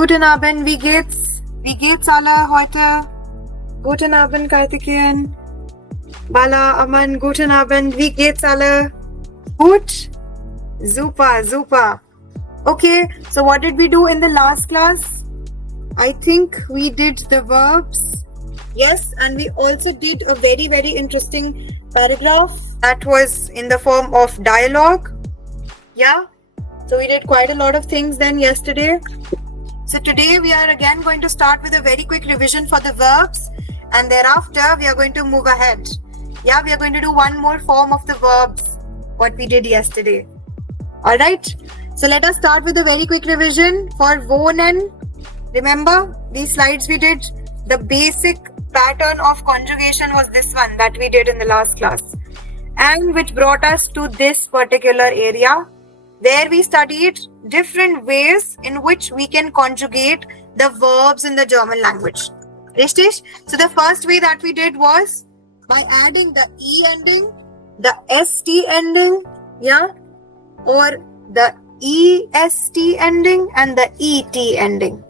Guten Abend, wie geht's? Wie geht's alle heute? Guten Abend, Karthikeyan. Bala, Aman, guten Abend, wie geht's alle? Gut? Super, super. Okay, so what did we do in the last class? I think we did the verbs. Yes, and we also did a very, very interesting paragraph that was in the form of dialogue. Yeah, so we did quite a lot of things then yesterday. So today we are again going to start with a very quick revision for the verbs, and thereafter we are going to move ahead. Yeah, we are going to do one more form of the verbs, what we did yesterday. Alright, so let us start with a very quick revision for wohnen. Remember these slides we did? The basic pattern of conjugation was this one that we did in the last class, and which brought us to this particular area where we studied different ways in which we can conjugate the verbs in the German language. Richtig? So the first way that we did was by adding the E ending, the ST ending, yeah, or the EST ending and the ET ending.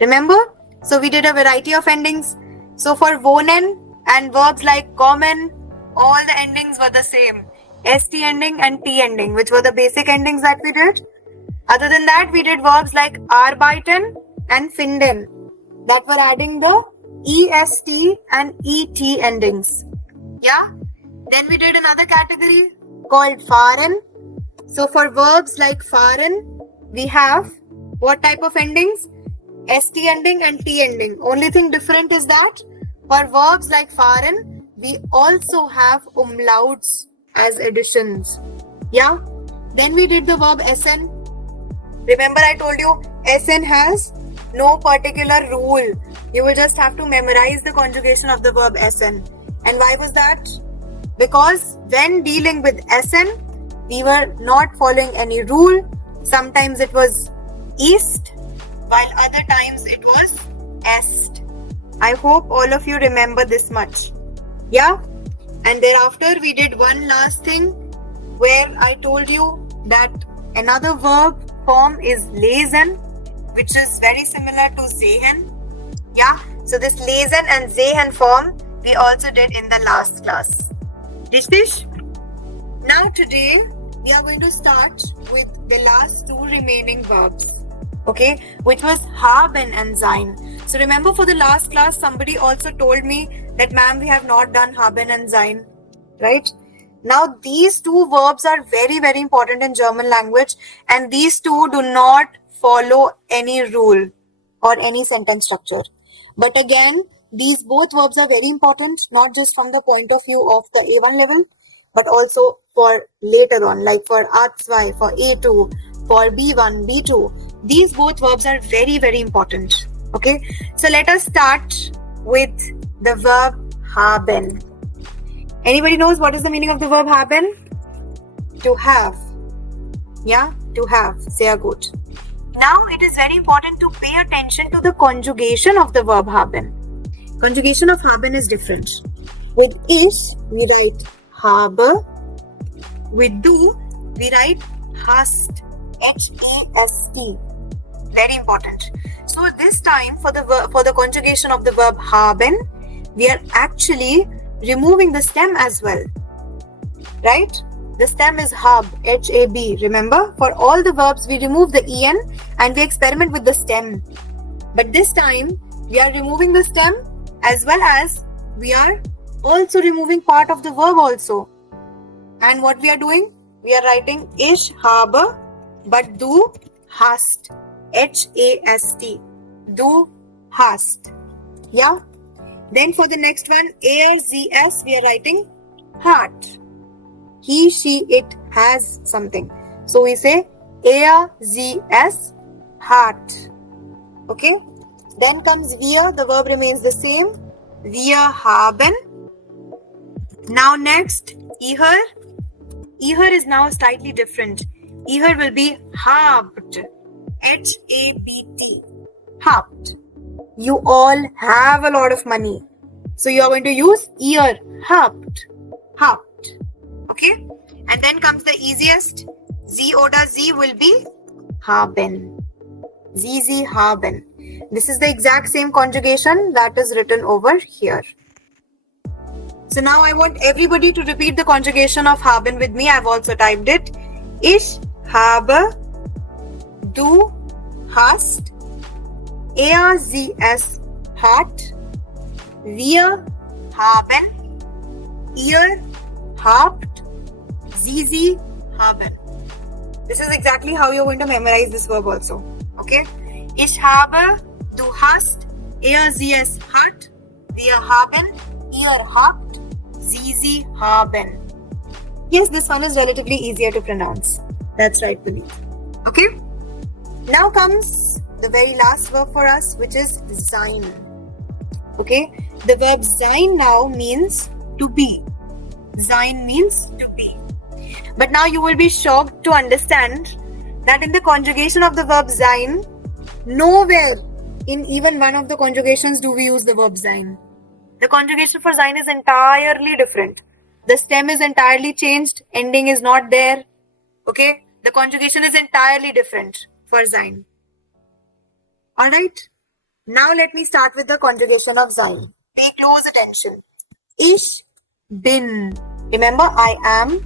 Remember? So we did a variety of endings. So for wohnen and verbs like kommen, all the endings were the same. ST ending and T ending, which were the basic endings that we did. Other than that, we did verbs like arbeiten and finden that were adding the EST and ET endings. Yeah? Then we did another category called fahren. So for verbs like fahren, we have what type of endings? ST ending and T ending. Only thing different is that for verbs like fahren, we also have umlauts as additions. Yeah? Then we did the verb essen. Remember I told you essen has no particular rule. You will just have to memorize the conjugation of the verb essen. And why was that? Because when dealing with essen, we were not following any rule. Sometimes it was ist, while other times it was est. I hope all of you remember this much. Yeah? And thereafter we did one last thing where I told you that another verb form is lesen, which is very similar to sehen. Yeah? So this lesen and sehen form we also did in the last class. Richtig? Now today we are going to start with the last two remaining verbs. Okay, which was haben and sein. So remember for the last class, somebody also told me that ma'am, we have not done haben and sein, right? Now these two verbs are very, very important in German language, and these two do not follow any rule or any sentence structure. But again, these both verbs are very important, not just from the point of view of the A1 level, but also for later on, like for A2, for A2, for B1, B2. These both verbs are very, very important. Okay, so let us start with the verb haben. Anybody knows what is the meaning of the verb haben? To have. Yeah, to have. Sehr gut. Now it is very important to pay attention to the conjugation of the verb haben. Conjugation of haben is different. With ich, we write habe. With du, we write hast. H-A-S-T. Very important. So this time for the conjugation of the verb haben, we are actually removing the stem as well. Right? The stem is hab, H-A-B. Remember, for all the verbs we remove the en and we experiment with the stem. But this time we are removing the stem as well as we are also removing part of the verb also. And what we are doing? We are writing ich habe, but du hast. H-A-S-T. Du hast. Yeah? Then for the next one, A-R-Z-S, we are writing hat. He, she, it has something. So we say A-R-Z-S, hat. Okay? Then comes wir, the verb remains the same. Wir haben. Now next, ihr. Ihr is now slightly different. Ihr will be habt. H-A-B-T. Habt. You all have a lot of money. So you are going to use ihr. Habt. Habt. Okay? And then comes the easiest. Z oder sie will be haben. Sie haben. This is the exact same conjugation that is written over here. So now I want everybody to repeat the conjugation of haben with me. I've also typed it. Ich habe, du hast, er, sie, es hat, wir haben, ihr habt, sie haben. This is exactly how you're going to memorize this verb also. Okay? Ich habe, du hast, er, sie, es hat, wir haben, ihr habt, sie haben. Yes, this one is relatively easier to pronounce. That's right, Puneet. Okay? Now comes the very last verb for us, which is sein. Okay? The verb sein now means to be. Sein means to be. But now you will be shocked to understand that in the conjugation of the verb sein, nowhere in even one of the conjugations do we use the verb sein. The conjugation for sein is entirely different. The stem is entirely changed. Ending is not there. Okay? The conjugation is entirely different for sein. Alright? Now let me start with the conjugation of sein. Pay close attention. Ich bin. Remember, I am.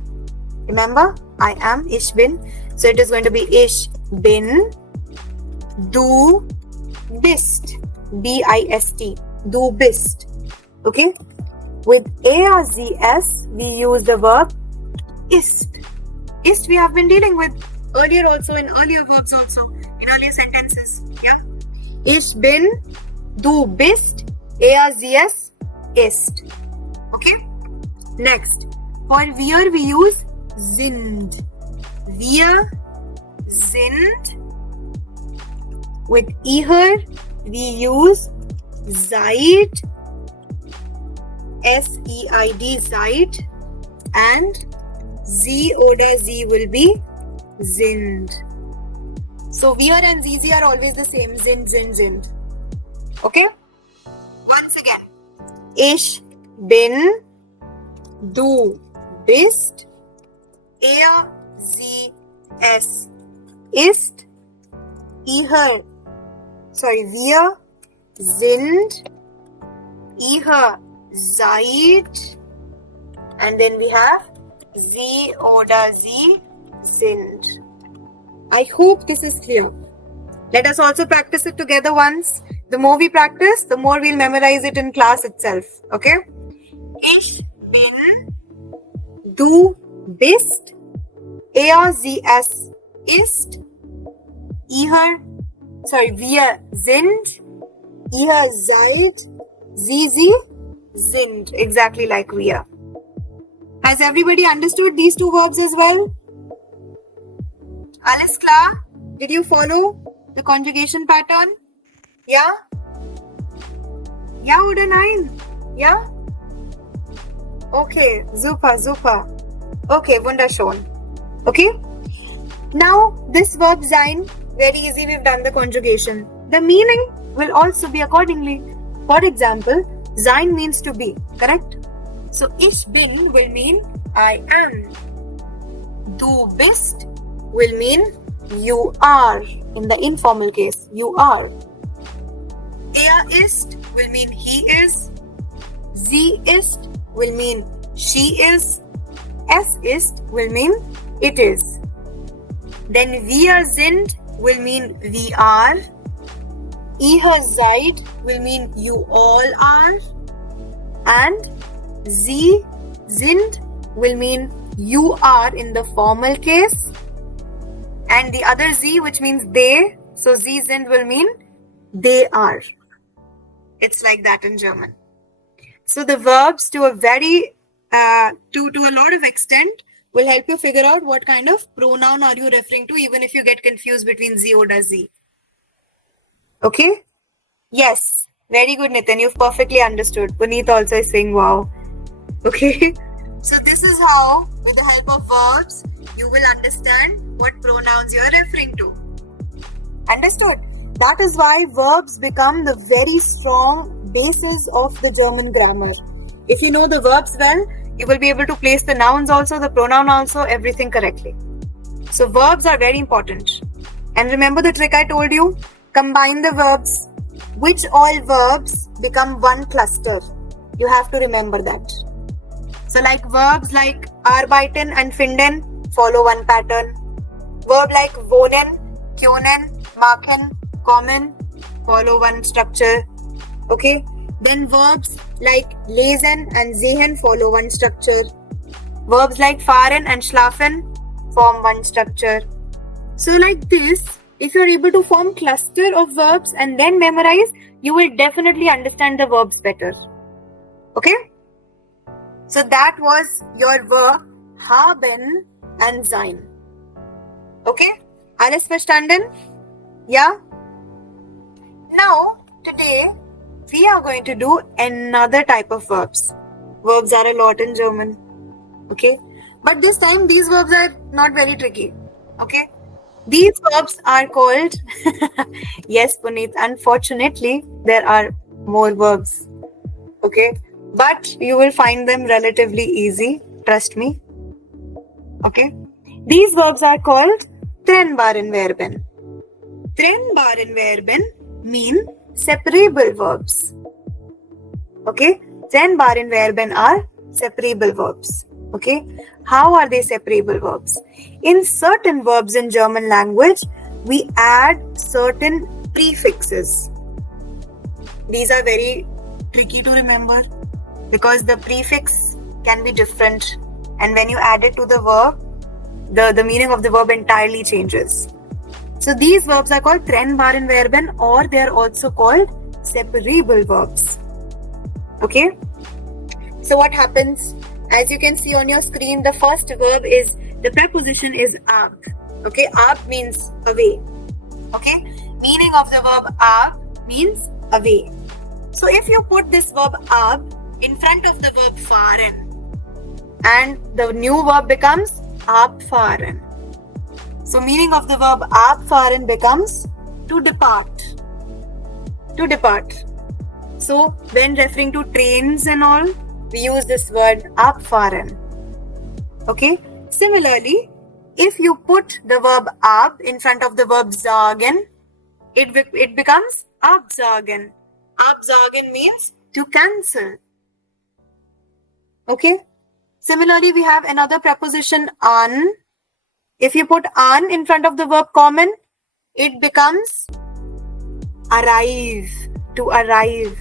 Remember, I am. Ich bin. So it is going to be ich bin. Du bist. B-I-S-T. Du bist. Okay? With er, sie, es, we use the verb ist. Ist we have been dealing with earlier also, in earlier verbs also, in earlier sentences. Yeah? Ich bin, du bist, er, sie, es, ist. Okay? Next. For wir, we use sind. Wir sind. With ihr, we use seid. S-E-I-D, seid. And sie oder sie will be sind. So wir and sie are always the same. Sind. Okay? Once again. Ich bin, du bist, er, sie, es ist, wir sind, ihr seid, and then we have sie oder sie sind. I hope this is clear. Let us also practice it together once. The more we practice, the more we'll memorize it in class itself. Okay? Ich bin, du bist, er, sie, es ist, wir sind, ihr seid, sie sind. Exactly like we are. Has everybody understood these two verbs as well? Alles klar? Did you follow the conjugation pattern? Yeah? Ja oder nein? Ja? Okay, super. Okay, wunderschön. Okay? Now, this verb sein, very easy, we've done the conjugation. The meaning will also be accordingly. For example, sein means to be, correct? So, ich bin will mean I am. Du bist will mean you are. In the informal case, you are. Er ist will mean he is. Sie ist will mean she is. Es ist will mean it is. Then wir sind will mean we are. Ihr seid will mean you all are. And sie sind will mean you are in the formal case. And the other sie, which means they. So sie sind will mean they are. It's like that in German. So the verbs to a very, to a lot of extent will help you figure out what kind of pronoun are you referring to, even if you get confused between sie oder sie. Okay? Yes. Very good, Nitin. You've perfectly understood. Puneet also is saying wow. Okay? So this is how, with the help of verbs, you will understand what pronouns you're referring to. Understood? That is why verbs become the very strong basis of the German grammar. If you know the verbs well, you will be able to place the nouns also, the pronoun also, everything correctly. So verbs are very important. And remember the trick I told you? Combine the verbs. which all verbs become one cluster. You have to remember that. So like verbs like arbeiten and finden follow one pattern. Verb like wohnen, können, machen, kommen follow one structure. Okay. Then verbs like lesen and sehen follow one structure. Verbs like fahren and schlafen form one structure. So like this, if you're able to form cluster of verbs and then memorize, you will definitely understand the verbs better. Okay? So that was your verb haben and sein. Okay? Alles verstanden? Yeah? Now, today, we are going to do another type of verbs. Verbs are a lot in German. Okay? But this time, these verbs are not very tricky. Okay? These verbs are called... Yes, Puneet, unfortunately, there are more verbs. Okay? But you will find them relatively easy. Trust me. Okay? These verbs are called Trennbare Verben. Trennbare Verben mean separable verbs. Okay? Trennbare Verben are separable verbs. Okay? How are they separable verbs? In certain verbs in German language, we add certain prefixes. These are very tricky to remember because the prefix can be different, and when you add it to the verb, the meaning of the verb entirely changes. So these verbs are called Trennbare Verben, or they are also called separable verbs. Okay? So what happens? As you can see on your screen, the first verb is, the preposition is ab. Okay? Ab means away. Okay? Meaning of the verb ab means away. So if you put this verb ab in front of the verb fahren, and the new verb becomes abfahren. So meaning of the verb abfahren becomes to depart. To depart. So when referring to trains and all, we use this word abfahren. Okay? Similarly, if you put the verb ab in front of the verb sagen, it becomes absagen. Absagen means to cancel. Okay? Similarly, we have another preposition an. If you put an in front of the verb kommen, it becomes arrive, to arrive.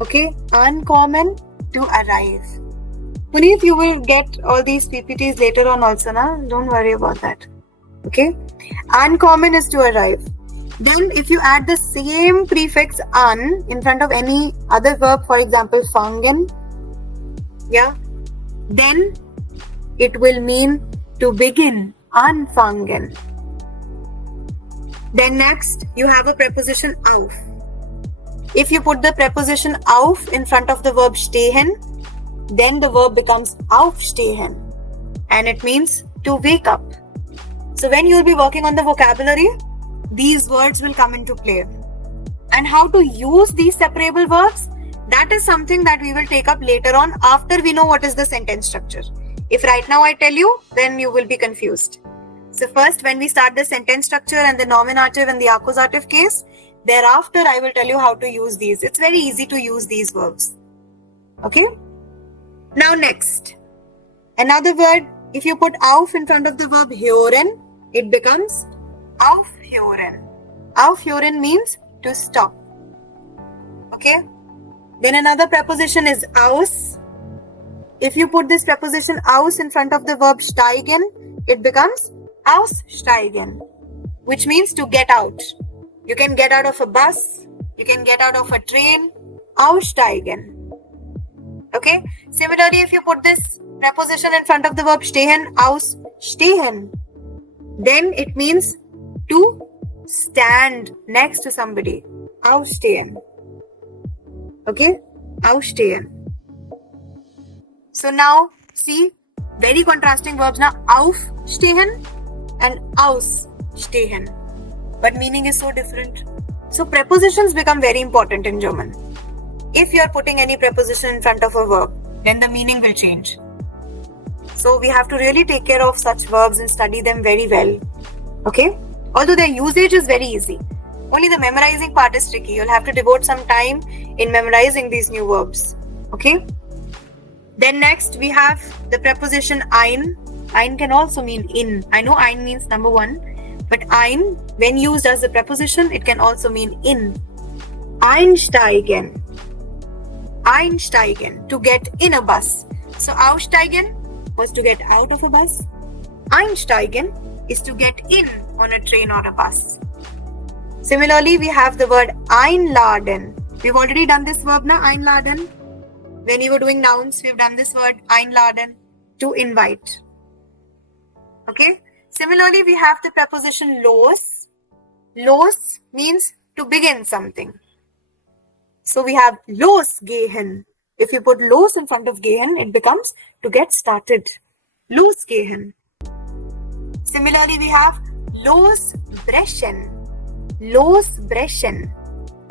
Okay? Uncommon, to arrive. Puneet, you will get all these PPTs later on also, na? Don't worry about that. Okay? Uncommon is to arrive. Then if you add the same prefix an in front of any other verb, for example, fangen, yeah, then it will mean to begin, anfangen. Then next, you have a preposition auf. If you put the preposition auf in front of the verb stehen, then the verb becomes aufstehen, and it means to wake up. So when you will be working on the vocabulary, these words will come into play. And how to use these separable verbs, that is something that we will take up later on after we know what is the sentence structure. If right now I tell you, then you will be confused. So first, when we start the sentence structure and the nominative and the accusative case, thereafter I will tell you how to use these. It's very easy to use these verbs. Okay? Now next, another word, if you put auf in front of the verb hören, it becomes aufhören. Aufhören means to stop. Okay? Then another preposition is aus. If you put this preposition aus in front of the verb steigen, it becomes aussteigen, which means to get out. You can get out of a bus, you can get out of a train, aussteigen. Okay? Similarly, if you put this preposition in front of the verb stehen, ausstehen, then it means to stand next to somebody. Ausstehen. Okay? Ausstehen. So now, see, very contrasting verbs now. Aufstehen and ausstehen. But meaning is so different. So prepositions become very important in German. If you are putting any preposition in front of a verb, then the meaning will change. So we have to really take care of such verbs and study them very well. Okay? Although their usage is very easy. Only the memorizing part is tricky. You'll have to devote some time in memorizing these new verbs. Okay? Then next we have the preposition ein. Ein can also mean in. I know ein means number one, but ein, when used as a preposition, it can also mean in. Einsteigen. Einsteigen, to get in a bus. So aussteigen was to get out of a bus. Einsteigen is to get in on a train or a bus. Similarly, we have the word einladen. We've already done this verb now, einladen. When we were doing nouns, we've done this word einladen, to invite. Okay. Similarly, we have the preposition los. Los means to begin something. So we have losgehen. If you put los in front of gehen, it becomes to get started. Losgehen. Similarly, we have losbrechen. Losbrechen.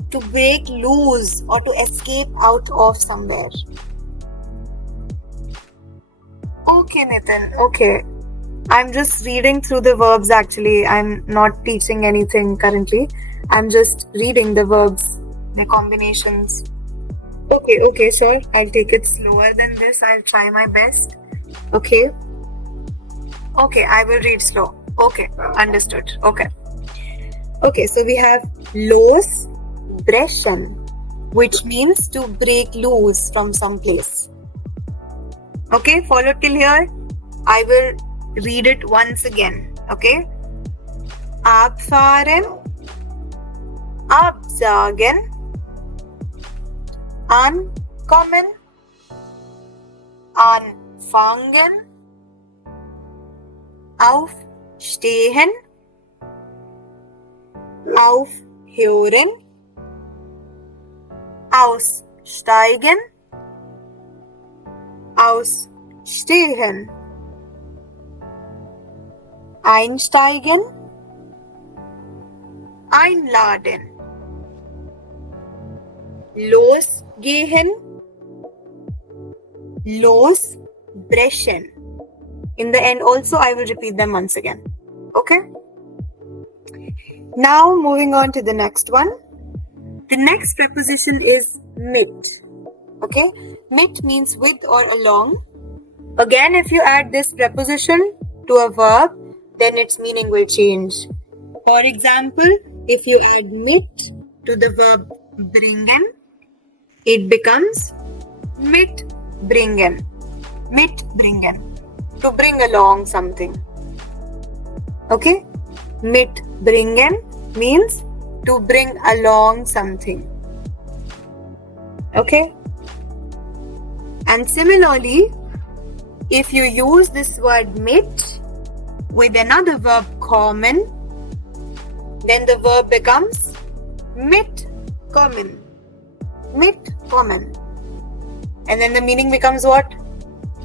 To break loose or to escape out of somewhere. Okay, Nitin. Okay. I'm just reading through the verbs actually. I'm not teaching anything currently. I'm just reading the verbs, the combinations. Okay, sure. I'll take it slower than this. I'll try my best. Okay, I will read slow. Okay, understood. Okay, so we have losbrechen, which means to break loose from some place. Okay, follow till here. I will read it once again. Okay, abfahren, absagen, ankommen, anfangen, aufstehen, aufhören, aussteigen, ausstehen, einsteigen, einladen, losgehen, losbrechen. In the end also I will repeat them once again. Okay? Now moving on to the next one. The next preposition is mit. Okay? Mit means with or along. Again, if you add this preposition to a verb, then its meaning will change. For example, if you add mit to the verb bringen, it becomes mitbringen. Mitbringen. To bring along something. Okay? Mitbringen means to bring along something. Okay? And similarly, if you use this word mit with another verb kommen, then the verb becomes mitkommen. Mitkommen. And then the meaning becomes what?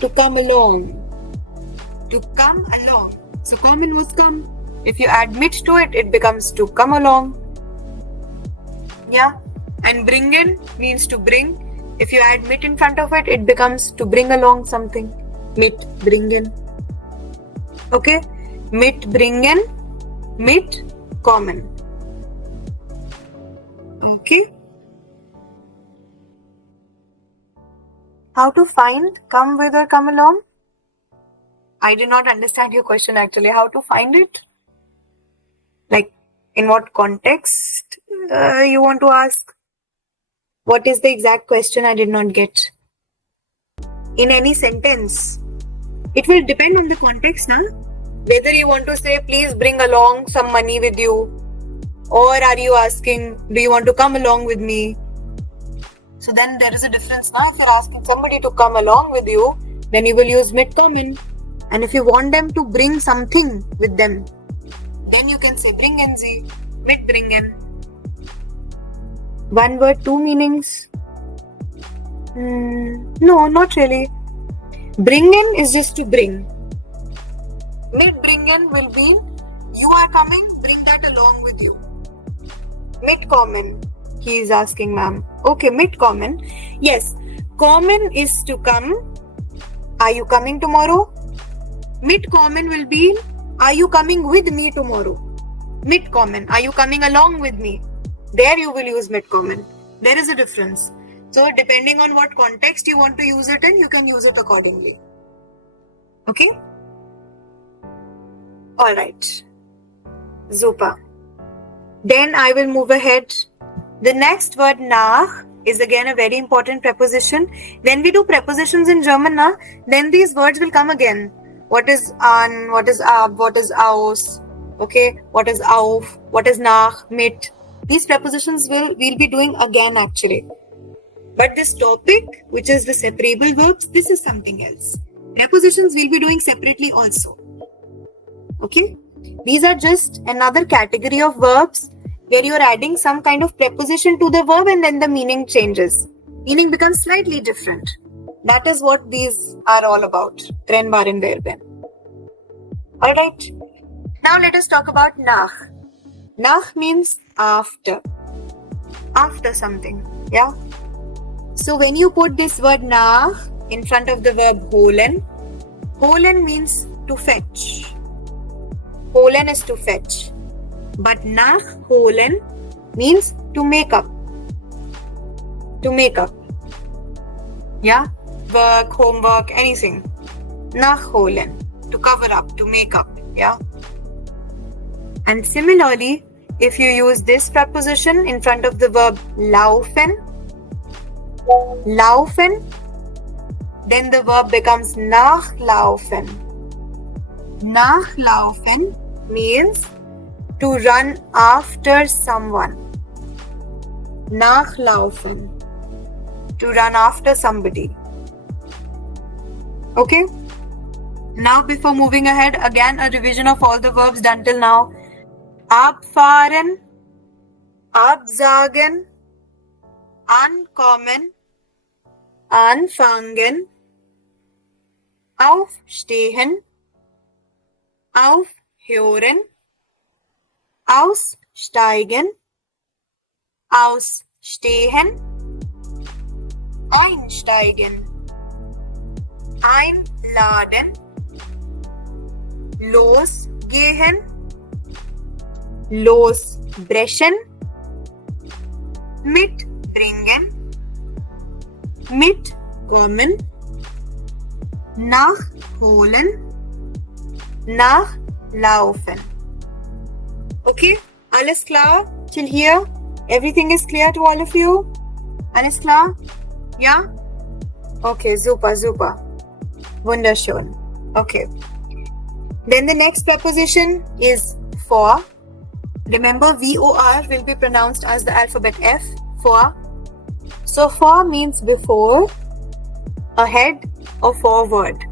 To come along. To come along. So kommen was come. If you add mit to it, it becomes to come along. Yeah. And bringen means to bring. If you add mit in front of it, it becomes to bring along something. Mitbringen. Okay? Mitbringen, mitkommen. Okay? How to find come with or come along? I did not understand your question actually. How to find it? Like, in what context you want to ask? What is the exact question? I did not get. In any sentence. It will depend on the context, na? Whether you want to say, please bring along some money with you. Or are you asking, do you want to come along with me? So then there is a difference now. If you're asking somebody to come along with you, then you will use mitkommen. And if you want them to bring something with them, then you can say bringen Sie, mitbringen. One word, two meanings? No, not really. Bringen is just to bring. Mitbringen will mean you are coming, bring that along with you. Mitkommen, he is asking ma'am. Okay, mitkommen. Yes, kommen is to come. Are you coming tomorrow? Mitkommen will be, are you coming with me tomorrow? Mitkommen. Are you coming along with me? There you will use mitkommen. There is a difference. So depending on what context you want to use it in, you can use it accordingly. Okay? Alright. Super. Then I will move ahead. The next word nach is again a very important preposition. When we do prepositions in German, then these words will come again. What is an, what is ab, what is aus, okay, what is auf, what is nach, mit. These prepositions we'll be doing again actually. But this topic, which is the separable verbs, this is something else. Prepositions we'll be doing separately also. Okay? These are just another category of verbs where you're adding some kind of preposition to the verb and then the meaning changes. Meaning becomes slightly different. That is what these are all about. Trennbare Verben. Alright. Now let us talk about nach. Nach means after. After something. Yeah. So when you put this word nach in front of the verb holen, holen means to fetch. Holen is to fetch. But nachholen means to make up. To make up. Yeah? Work, homework, anything. Nachholen. To cover up, to make up. Yeah? And similarly, if you use this preposition in front of the verb laufen, then the verb becomes nachlaufen. Nachlaufen means to run after someone. Nachlaufen. To run after somebody. Okay? Now before moving ahead, again a revision of all the verbs done till now. Abfahren, absagen, ankommen, anfangen, aufstehen, aufhören, aussteigen, ausstehen, einsteigen, einladen, losgehen, losbrechen, mitbringen, mitkommen, nachholen, nachlaufen. Okay, alles klar till here? Everything is clear to all of you? Alles klar? Yeah? Okay, super. Wunderschön. Okay. Then the next preposition is for. Remember, VOR will be pronounced as the alphabet F, for. So, for means before, ahead, or forward.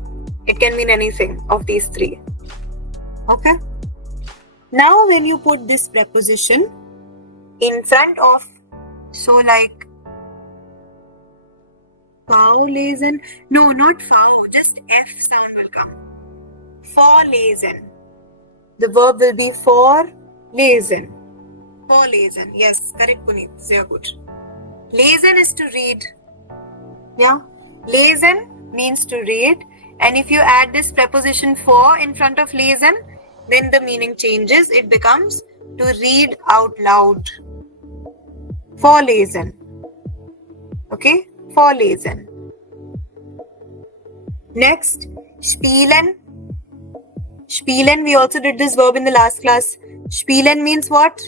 It can mean anything of these three. Okay? Now, when you put this preposition in front of, so like, vorlesen, no, not V, just F sound will come. Vorlesen. The verb will be vorlesen. Vorlesen. Yes, correct, Puneet. Sehr gut. Lesen is to read. Yeah. Lesen means to read. And if you add this preposition for in front of lesen, then the meaning changes. It becomes to read out loud. Vorlesen. Okay? Vorlesen. Next, spielen. Spielen, we also did this verb in the last class. Spielen means what?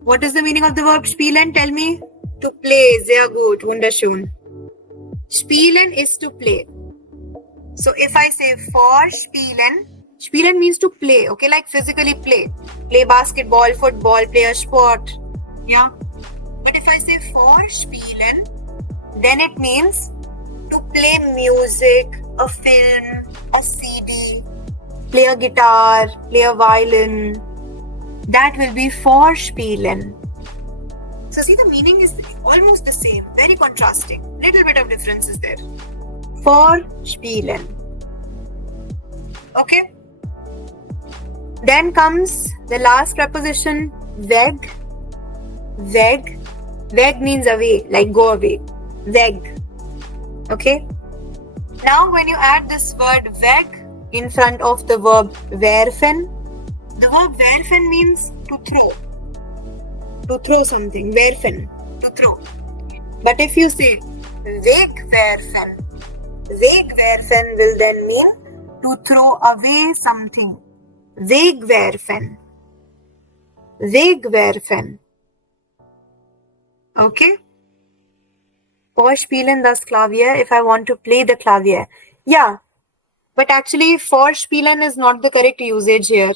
What is the meaning of the verb spielen? Tell me. To play. Sehr gut. Wunderschön. Spielen is to play. So if I say for spielen, spielen means to play. Okay, like physically play. Play basketball, football, play a sport. Yeah. But if I say for spielen, then it means to play music, a film, a CD, play a guitar, play a violin. That will be vorspielen. So see, the meaning is almost the same, very contrasting. Little bit of difference is there. Vorspielen. Okay. Then comes the last preposition, weg. Weg. Weg means away, like go away. Weg. Okay. Now when you add this word weg in front of the verb werfen, the verb Werfen means to throw. To throw something. Werfen. To throw. But if you say wegwerfen, wegwerfen will then mean to throw away something. Wegwerfen. Wegwerfen. Okay? Vorspielen das Klavier if I want to play the clavier. Yeah. But actually, vorspielen is not the correct usage here.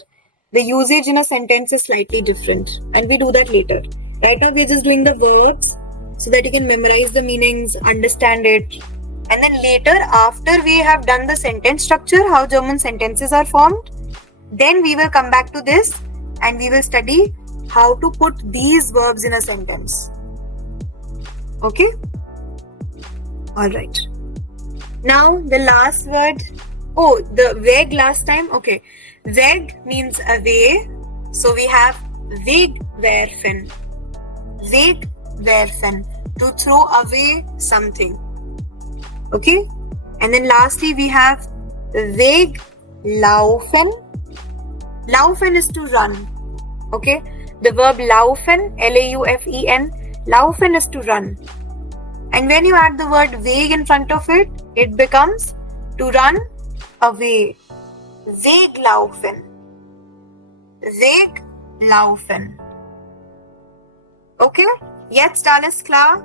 The usage in a sentence is slightly different. And we do that later. Right now, we're just doing the verbs so that you can memorize the meanings, understand it. And then later, after we have done the sentence structure, how German sentences are formed, then we will come back to this and we will study how to put these verbs in a sentence. Okay? Alright. Now, the last word. Oh, the weg last time. Okay. Weg means away. So we have wegwerfen. Wegwerfen. To throw away something. Okay. And then lastly we have weglaufen. Laufen is to run. Okay. The verb laufen, L-A-U-F-E-N. Laufen is to run. And when you add the word weg in front of it, it becomes to run away. Weglaufen. Weglaufen. Okay? Jetzt alles klar?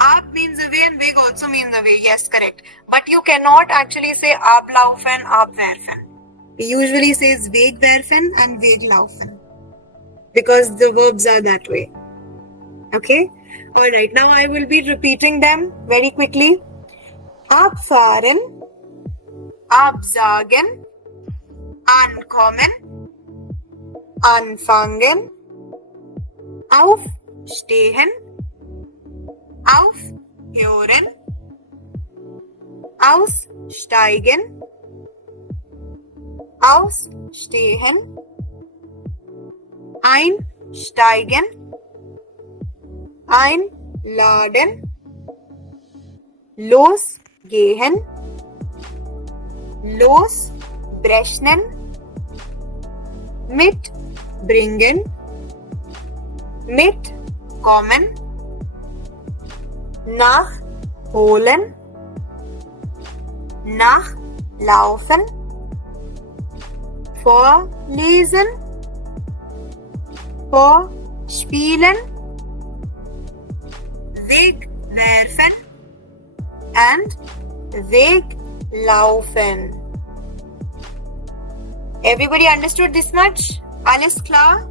Ab means away and weg also means away. Yes, correct. But you cannot actually say ablaufen, abwerfen. We usually say wegwerfen and weglaufen. Because the verbs are that way. Okay? Alright, now I will be repeating them very quickly. Abfahren, absagen, ankommen, anfangen, aufstehen, aufhören, aussteigen, ausstehen, einsteigen, einladen, losgehen, losbrechen, mitbringen, mitkommen, nachholen, nachlaufen, vorlesen, vorspielen, wegwerfen and weglaufen. Everybody understood this much? Alles klar?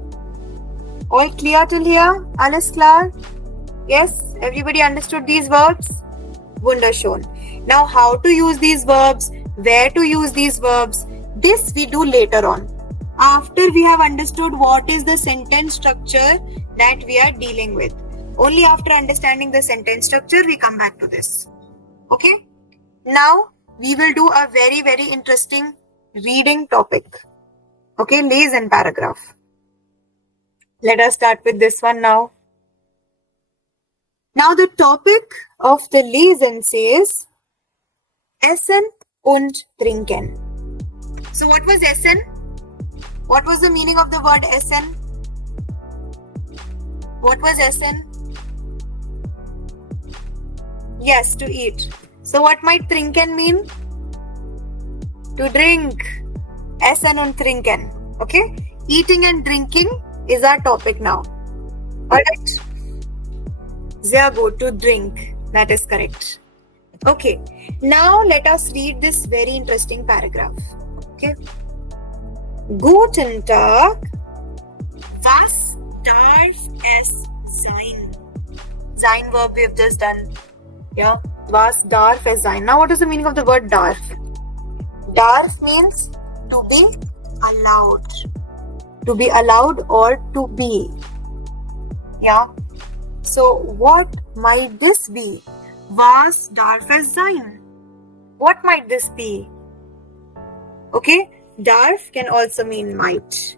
All clear till here? Alles klar? Yes? Everybody understood these verbs? Wunderschön. Now how to use these verbs, where to use these verbs, this we do later on. After we have understood what is the sentence structure that we are dealing with. Only after understanding the sentence structure we come back to this. Okay? Now we will do a very, very interesting reading topic. Okay, lesen paragraph. Let us start with this one now. Now the topic of the lesen says Essen und Trinken. So what was Essen? What was the meaning of the word Essen? What was Essen? Yes, to eat. So what might Trinken mean? To drink. Essen und Trinken. Okay? Eating and drinking is our topic now. Alright? Sehr gut, to drink. That is correct. Okay. Now let us read this very interesting paragraph. Okay? Guten Tag. Was darf es sein? Sein verb we have just done. Yeah. Was darf es sein? Now what is the meaning of the word darf? Darf means to be allowed. To be allowed or to be. Yeah. So what might this be? Was darf es sein? What might this be? Okay. Darf can also mean might.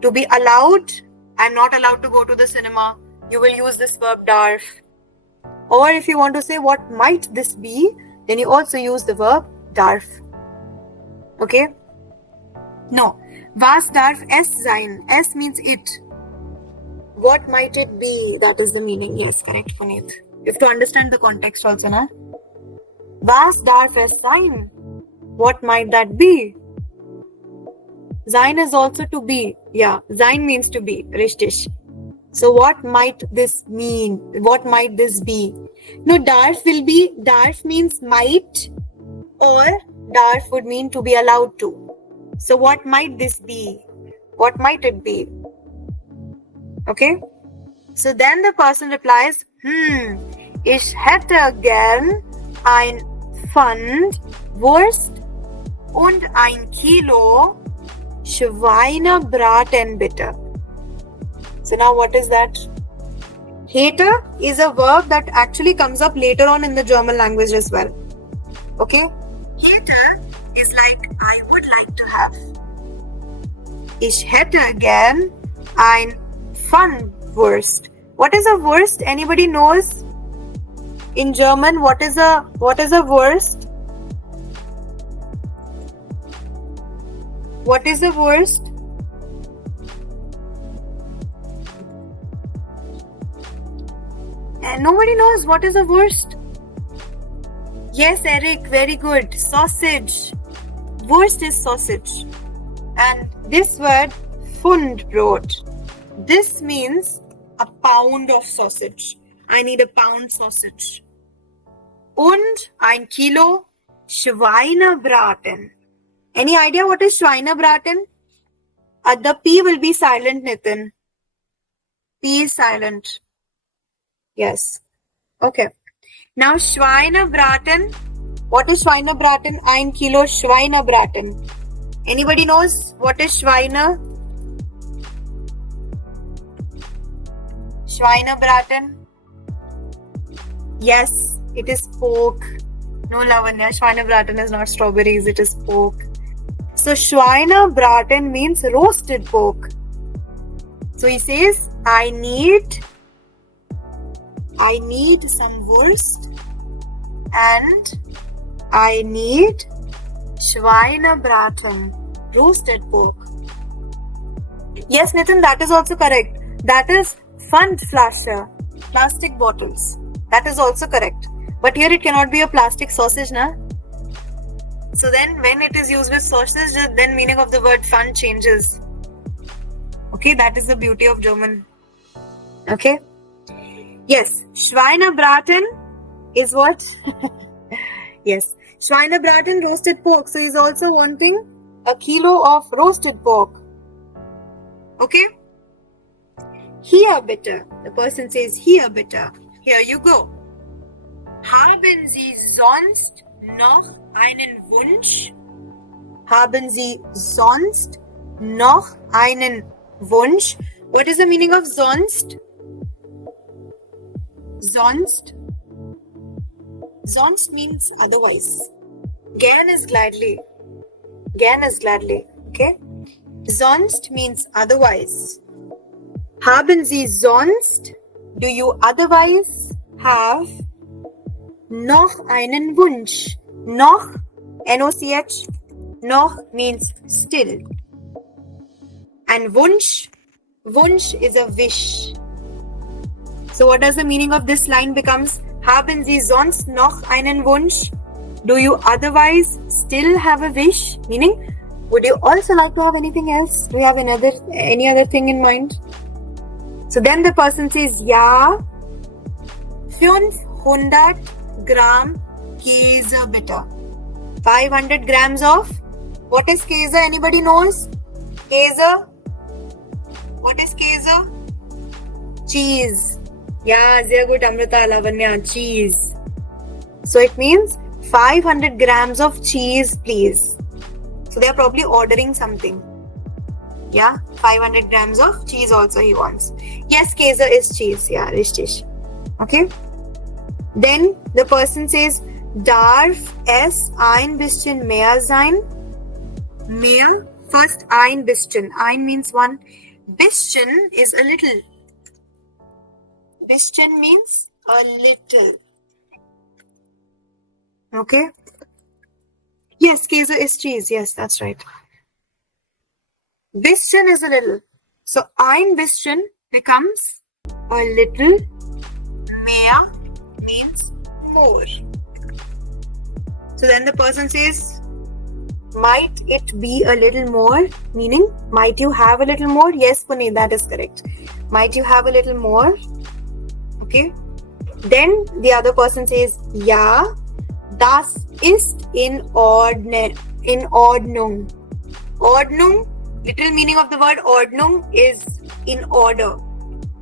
To be allowed, I'm not allowed to go to the cinema. You will use this verb darf. Or if you want to say what might this be, then you also use the verb darf. Okay? No. Was darf es sein? Es means it. What might it be? That is the meaning. Yes, correct, Puneet. You have to understand the context also, na? Was darf es sein? What might that be? Sein is also to be. Yeah, sein means to be. Richtig. So what might this mean? What might this be? No, darf will be, darf means might, or darf would mean to be allowed to. So what might this be? What might it be? Okay. So then the person replies, ich hätte gern ein Pfund Wurst und ein Kilo Schweinebraten bitte. So now what is that? Hätte is a verb that actually comes up later on in the German language as well. Okay? Hätte is like I would like to have. Ich hätte gern ein Pfannwurst. What is a Wurst? Anybody knows? In German, what is a Wurst? What is a Wurst? And nobody knows what is a Wurst. Yes, Eric, very good. Sausage. Wurst is sausage. And this word, Pfundbrot. This means a pound of sausage. I need a pound sausage. Und ein Kilo Schweinebraten. Any idea what is Schweinebraten? The P will be silent, Nitin. P is silent. Yes. Okay. Now Schweinebraten. What is Schweinebraten? Ein Kilo Schweinebraten. Anybody knows what is Schweine? Schweinebraten. Yes, it is pork. No, Lavanya, Schweinebraten is not strawberries, it is pork. So Schweinebraten means roasted pork. So he says, I need some Wurst and I need Schweinebraten, roasted pork. Yes, Nitin, that is also correct. That is Pfandflasche, plastic bottles. That is also correct. But here it cannot be a plastic sausage, na? So then when it is used with sausage, then meaning of the word Pfand changes. Okay, that is the beauty of German. Okay. Yes, Schweinebraten is what? Yes, Schweinebraten, roasted pork. So he's also wanting a kilo of roasted pork. Okay. Hier bitte. The person says, hier bitte. Here you go. Haben Sie sonst noch einen Wunsch? Haben Sie sonst noch einen Wunsch? What is the meaning of sonst? Sonst? Sonst means otherwise. Gern is gladly. Gern is gladly. Okay? Sonst means otherwise. Haben Sie sonst? Do you otherwise have noch einen Wunsch? Noch, N-O-C-H, noch means still. And Wunsch, Wunsch is a wish. So what does the meaning of this line becomes? Haben Sie sonst noch einen Wunsch? Do you otherwise still have a wish? Meaning, would you also like to have anything else? Do you have any other thing in mind? So then the person says, ja, 500 Gramm Käse bitte. 500 grams of, what is Käse? Anybody knows? Käse? What is Käse? Cheese. Yeah, sehr gut, Amrita, Lavanya, cheese. So it means 500 grams of cheese, please. So they are probably ordering something. Yeah, 500 grams of cheese also he wants. Yes, Käse is cheese. Yeah, richtig. Okay. Then the person says, darf es ein bisschen mehr sein? Mehr. First, ein bisschen. Ein means one. Bisschen is a little. Bisschen means a little. Okay. Yes, Käse is cheese. Yes, that's right. Bisschen is a little. So ein bisschen becomes a little. Mehr means more. So then the person says, might it be a little more? Meaning, might you have a little more? Yes, Puneet, that is correct. Might you have a little more? Okay. Then the other person says, ja, das ist in Ordnung. Ordnung, literal meaning of the word Ordnung is in order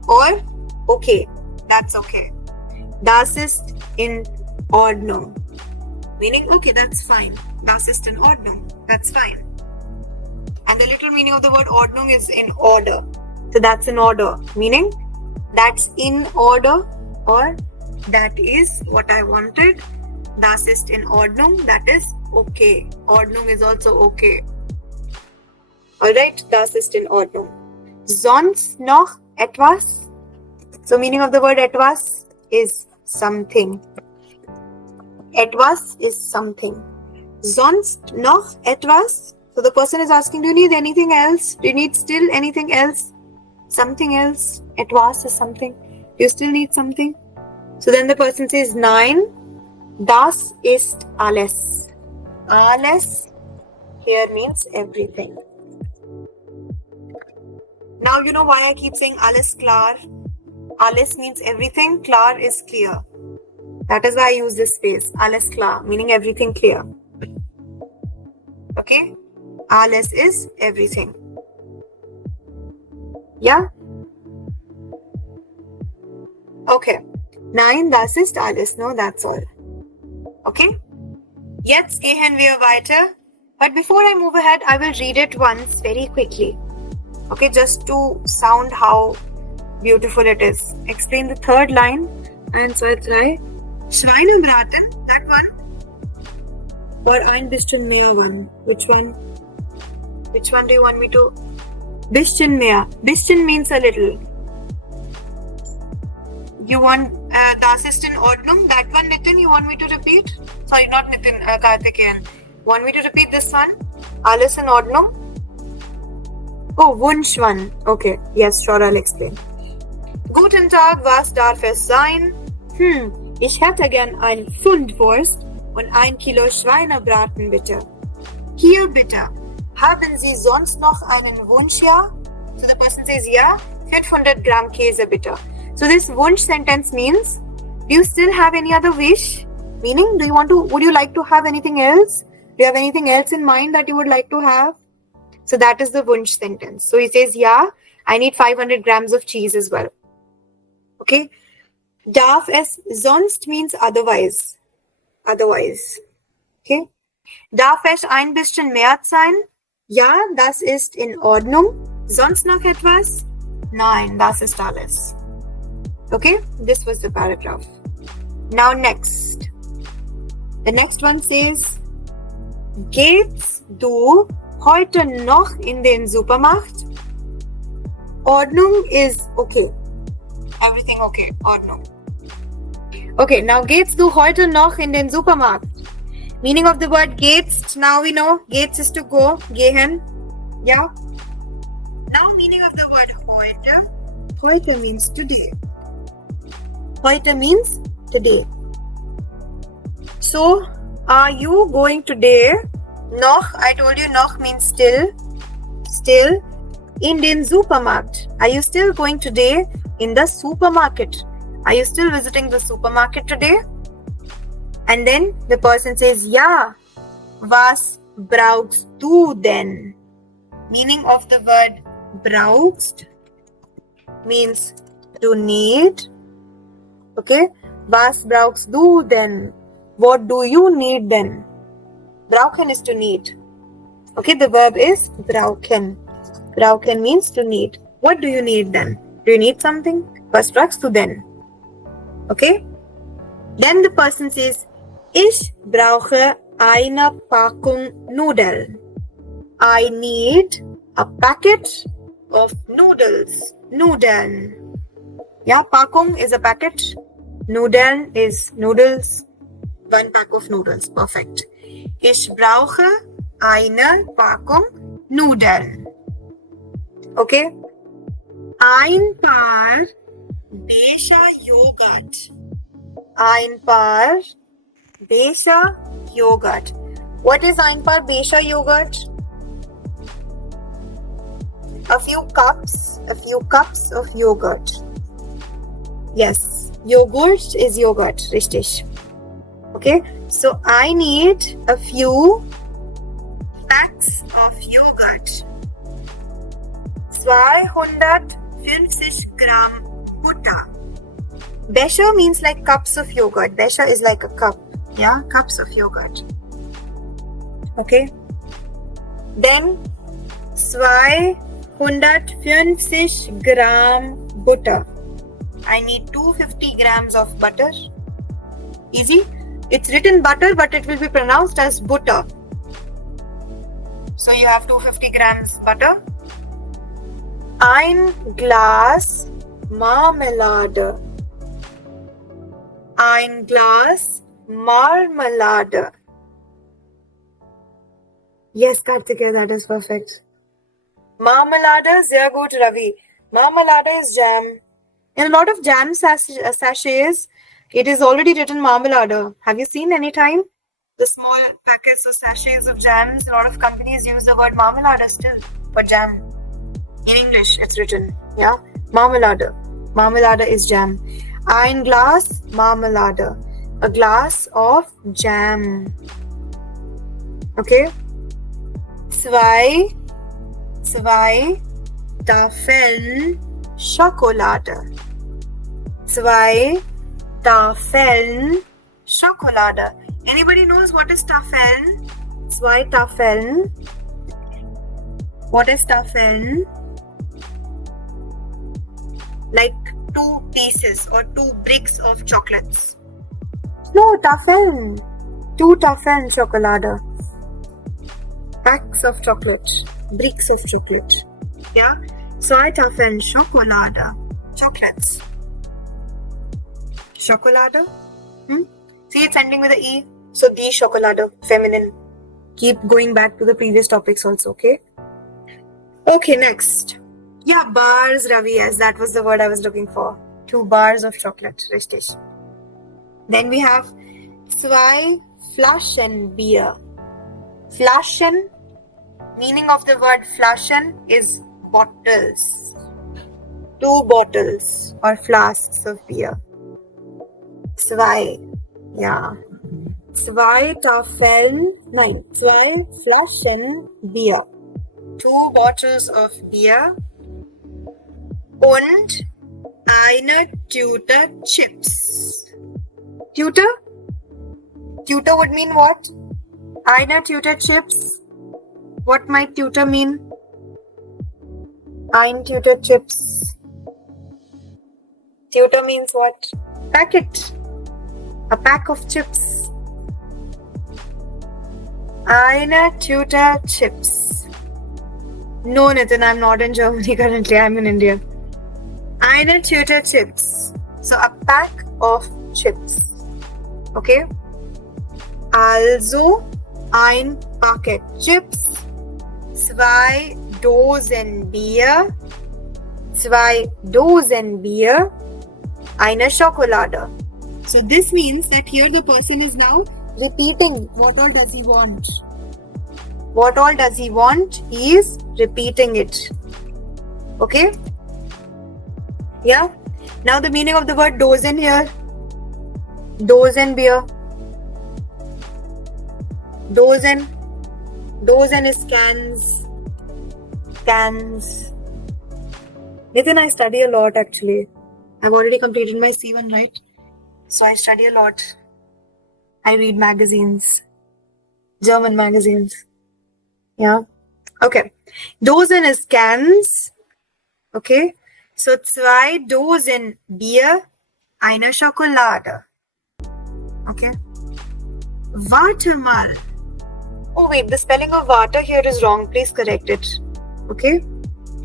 or okay. That's okay. Das ist in Ordnung. Meaning, okay, that's fine. Das ist in Ordnung. That's fine. And the literal meaning of the word Ordnung is in order. So that's in order. Meaning, that's in order or that is what I wanted. Das ist in Ordnung. That is okay. Ordnung is also okay. Alright, das ist in Ordnung. Sonst noch etwas? So meaning of the word etwas is something. Etwas is something. Sonst noch etwas? So the person is asking, do you need anything else? Do you need still anything else? Something else? Etwas is something. Do you still need something? So then the person says, nein, das ist alles. Alles here means everything. Now you know why I keep saying alles klar. Alles means everything. Klar is clear. That is why I use this phrase. Alles klar, meaning everything clear. Okay? Alles is everything. Yeah? Okay. Nein, das ist alles. No, that's all. Okay? Jetzt gehen wir weiter. But before I move ahead, I will read it once very quickly. Okay, just to sound how beautiful it is. Explain the third line. 1, 2, 3. Schweinebraten, that one. Or ein bisschen mehr one. Which one? Which one do you want me to? Bisschen mehr. Bisschen means a little. You want das ist in Ordnung? That one, Nitin, you want me to repeat? Sorry, not Nitin, Karthikeyan. Want me to repeat this one? Alles in Ordnung? Oh, Wunsch one. Okay, yes, sure, I'll explain. Guten Tag, was darf es sein? Ich hätte gern ein Pfund Wurst und 1 Kilo Schweinebraten, bitte. Hier, bitte. Haben Sie sonst noch einen Wunsch, ja? So the person says, ja, 500 Gramm Käse, bitte. So this Wunsch sentence means, do you still have any other wish? Meaning, would you like to have anything else? Do you have anything else in mind that you would like to have? So that is the Wunsch sentence. So he says, yeah, I need 500 grams of cheese as well. Okay. Darf es sonst means otherwise. Otherwise. Okay. Darf es ein bisschen mehr sein? Ja, das ist in Ordnung. Sonst noch etwas? Nein, das ist alles. Okay, this was the paragraph. Now next. The next one says, geht's du heute noch in den Supermarkt? Ordnung is okay. Everything okay. Ordnung. Okay, now geht's du heute noch in den Supermarkt? Meaning of the word geht's, now we know. Geht's is to go, gehen. Yeah? Now meaning of the word heute. Heute means today. Heute means today. So, are you going today? Noch, I told you noch means still. Still. In den Supermarkt. Are you still going today in the supermarket? Are you still visiting the supermarket today? And then the person says, ja. Was brauchst du denn? Meaning of the word brauchst means to need. Okay? Was brauchst du denn? What do you need then? Brauchen is to need. Okay, the verb is brauchen. Brauchen means to need. What do you need then? Do you need something? Was brauchst du denn? Okay? Then the person says, ich brauche eine Packung Nudeln. I need a packet of noodles. Nudeln. Yeah, Packung is a packet. Nudeln is noodles. 1 pack of noodles. Perfect. Ich brauche eine Packung Nudeln. Okay? Ein Paar Becher Joghurt. Ein Paar Becher Joghurt. What is ein Paar Becher Joghurt? A few cups of yogurt. Yes, yogurt is yogurt, richtig. Okay, so I need a few packs of yogurt. 250 Gramm Butter. Becher means like cups of yogurt. Becher is like a cup. Yeah, cups of yogurt. Okay. Then 250 Gramm Butter. I need 250 grams of butter. Easy. It's written butter, but it will be pronounced as butter. So you have 250 grams butter. Ein Glas Marmelade. Ein Glas Marmelade. Yes, Kartikeya, that is perfect. Marmelade, sehr gut, Ravi. Marmelade is jam. In a lot of jam sachets, it is already written marmelade. Have you seen any time? The small packets or sachets of jams, a lot of companies use the word marmelade still for jam. In English, it's written, yeah? Marmelade. Marmelade is jam. Ein Glas Marmelade. A glass of jam. Okay? Zwei Tafeln Schokolade. 2 Tafeln Schokolade. Anybody knows what is Tafeln? 2 Tafeln. What is Tafeln? Like 2 pieces or 2 bricks of chocolates. No, Tafeln. 2 Tafeln Schokolade. Packs of chocolate. Bricks of chocolate. Yeah? 2 Tafeln Schokolade. Chocolates. Schokolade? See, it's ending with a E. So, die Schokolade. Feminine. Keep going back to the previous topics also, okay? Okay, next. Yeah, bars, Ravi. Yes, that was the word I was looking for. 2 bars of chocolate. Richtig. Then we have 2 Flaschen Bier. Flaschen, meaning of the word Flaschen is bottles. 2 bottles or flasks of beer. 2. Yeah. 2 Flaschen Bier. 2 bottles of beer. Und eine Tüte Chips. Tüte? Tüte would mean what? Eine Tüte Chips. What might Tüte mean? Ein Tüte Chips. Tüte means what? Packet. A pack of chips. Eine Tüte Chips. No, Nitin, I'm not in Germany currently. I'm in India. Eine Tüte Chips. So a pack of chips. Okay? Also ein Paket Chips. 2 Dosen Bier. 2 Dosen Bier. Eine Schokolade. So this means that here the person is now repeating what all does he want. What all does he want? He is repeating it. Okay? Yeah? Now the meaning of the word Dosen here. Dosen Bier. Dosen. Dosen is cans. Cans. Nitin, I study a lot actually. I've already completed my C1, right? So I study a lot. I read magazines. German magazines. Yeah. Okay. Dosen is cans. Okay. So 2 Dosen Bier, eine Schokolade. Okay. Warte mal. Oh wait, the spelling of warte here is wrong. Please correct it. Okay.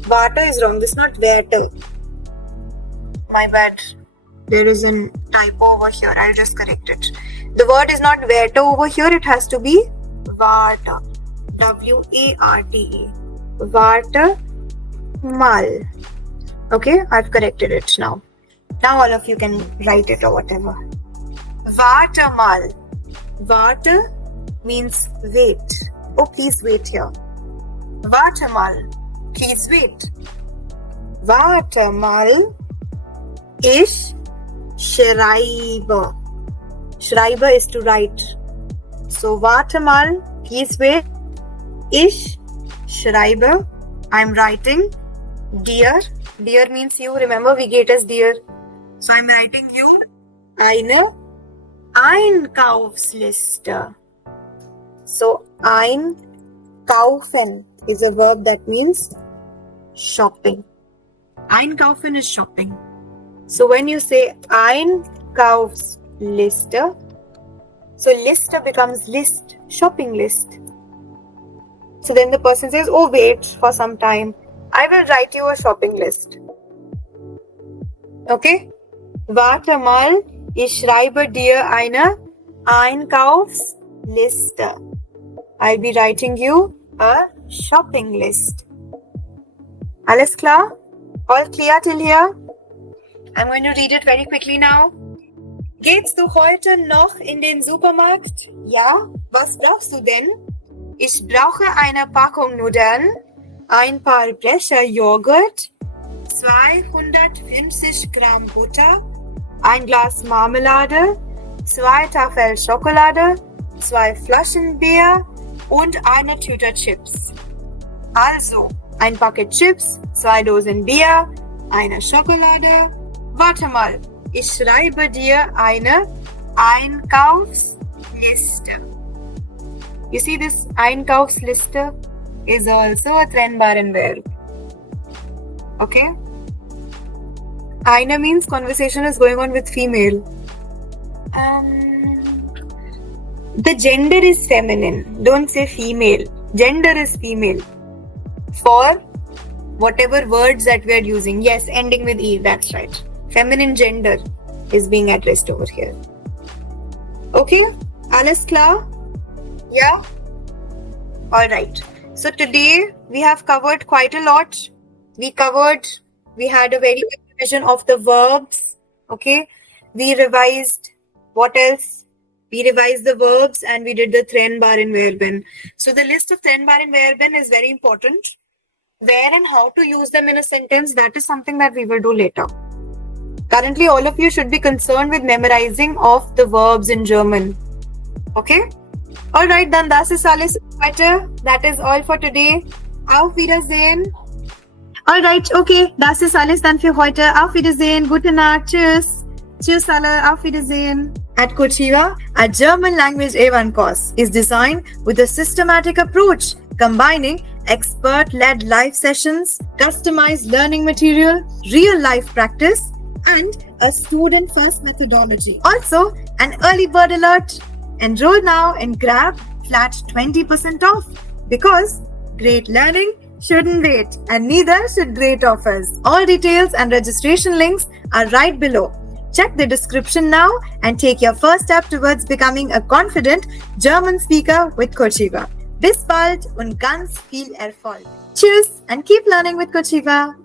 Warte is wrong. This is not werte. My bad. There is a typo over here. I'll just correct it. The word is not werte over here. It has to be warte. W-A-R-T-E. Warte. mal. Okay, I've corrected it now. Now all of you can write it or whatever. Warte mal. Warte means wait. Oh, please wait here. Warte mal. Please wait. Warte mal. Ich schreibe. Schreibe is to write. So, warte mal. Please wait. Ich schreibe. I'm writing. Dir. Dir means you. Remember, we get as dir. So, I'm writing you eine Einkaufsliste. So, einkaufen is a verb that means shopping. Einkaufen is shopping. So, when you say Einkaufsliste, so Liste becomes list, shopping list. So then the person says, oh, wait for some time. I will write you a shopping list. Okay? Warte mal, ich schreibe dir eine Einkaufsliste. I'll be writing you a shopping list. Alles klar? All clear till here? I'm going to read it very quickly now. Gehst du heute noch in den Supermarkt? Ja. Was brauchst du denn? Ich brauche eine Packung Nudeln, ein paar Becher Joghurt, 250 Gramm Butter, ein Glas Marmelade, 2 Tafeln Schokolade, 2 Flaschen Bier und eine Tüte Chips. Also, ein Paket Chips, 2 Dosen Bier, eine Schokolade. Warte mal, ich schreibe dir eine Einkaufsliste. You see, this Einkaufsliste is also a Trennbare Verb. Okay? Eine means conversation is going on with female. The gender is feminine. Don't say female. Gender is female. For whatever words that we are using. Yes, ending with E. That's right. Feminine gender is being addressed over here. Okay? Alles klar? Yeah? Alright. So today we have covered quite a lot. We had a very good revision of the verbs. Okay? We revised what else? We revised the verbs and we did the Trennbare Verben. So the list of Trennbare Verben is very important. Where and how to use them in a sentence, that is something that we will do later. Currently, all of you should be concerned with memorizing of the verbs in German. Okay? Alright, dann das ist alles heute. That is all for today. Auf Wiedersehen. Alright, okay. Das ist alles dann für heute. Auf Wiedersehen. Gute Nacht. Tschüss. Tschüss alle. Auf Wiedersehen. At Kochiva, our German language A1 course is designed with a systematic approach, combining expert-led live sessions, customized learning material, real-life practice, and a student-first methodology. Also, an early bird alert. Enroll now and grab flat 20% off because great learning shouldn't wait and neither should great offers. All details and registration links are right below. Check the description now and take your first step towards becoming a confident German speaker with Kochiva. Bis bald und ganz viel Erfolg. Tschüss and keep learning with Kochiva.